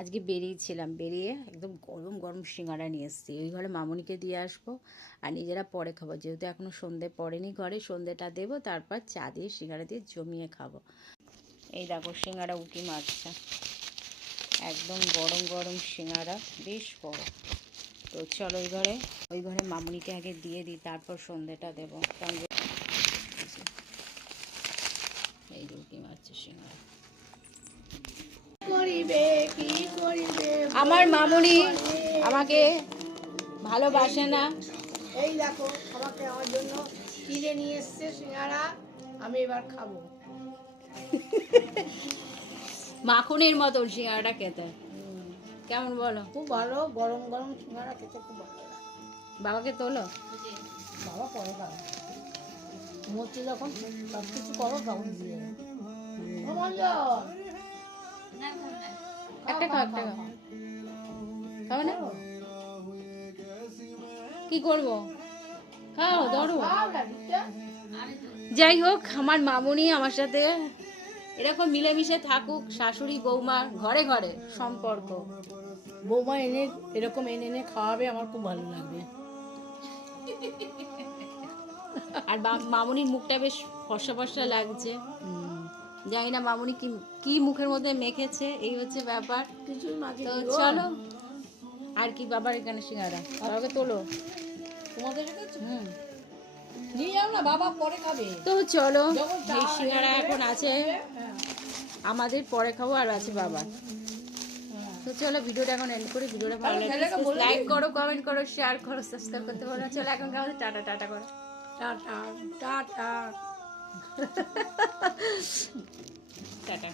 আজকে বেরিয়েছিলাম, বেরিয়ে একদম গরম গরম সিঙ্গাড়া নিয়ে এসেছি। ওই ঘরে মামুনিকে দিয়ে আসবো আর নিজেরা পরে খাবো, যেহেতু এখনও সন্ধে পড়েনি ঘরে। সন্ধেটা দেবো, তারপর চা দিয়ে সিঙ্গাড়া দিয়ে জমিয়ে খাবো। এই দেখো সিঙ্গাড়া উঁকি মারছে, একদম গরম গরম সিঙ্গাড়া, বেশ বড়। তো চলো ওই ঘরে মামুনিকে আগে দিয়ে দিই, তারপর সন্ধেটা দেবো। কারণ এই যে উঁকি মারছে সিঙ্গাড়া। আমার মামুনি আমাকে ভালোবাসে না। এই দেখো আমাকে আমার জন্য কিনে নিয়ে এসছে সিঙ্গাড়া, আমি এবার খাবো। মাখনের মতন সিঙ্গাড়াটা খেতে কেমন বলো? খুব ভালো, গরম গরম সিঙ্গাড়া খেতে খুব ভালো লাগে। বাবাকে তোলো, বাবা পরে খাবো, ঘুমোচ্ছে যখন সব কিছু করো তখন দিয়ে একটা খাও, একটা খাও, খাও না? কি করবো, খাও ধরো। যাই হোক, আমার মামুনি আমার সাথে এরকম মিলেমিশে থাকুক, শাশুড়ি বৌমা ঘরে ঘরে সম্পর্ক। বৌমা এনে এরকম এনে এনে খাওয়াবে, আমার খুব ভালো লাগবে। আর মামুনির মুখটা বেশ ফর্সা ফর্সা লাগছে। জানি না মামুনি কি কি মুখের মধ্যে মেখেছে, এই হচ্ছে ব্যাপার। কিছুই মাঝে তো চলো, আর কি বাবার এখানে সিঙ্গারা, বাবাকে তোলো। তোমাদের নিয়ে যাও না, বাবা পরে খাবে। তো চলো, যখন চা এই সিঙ্গারা এনে এখন আছে হ্যাঁ। আমাদের, পরে খাবো, আর আছে বাবা। তো চলো ভিডিওটা এখন এন্ড করি। ভিডিওটা ভালো লাগলে লাইক করো, কমেন্ট করো, শেয়ার করো, সাবস্ক্রাইব করতে পারো না। চলো এখন আমাদের টাটা টাটা করো, টাটা টাটা টাটা।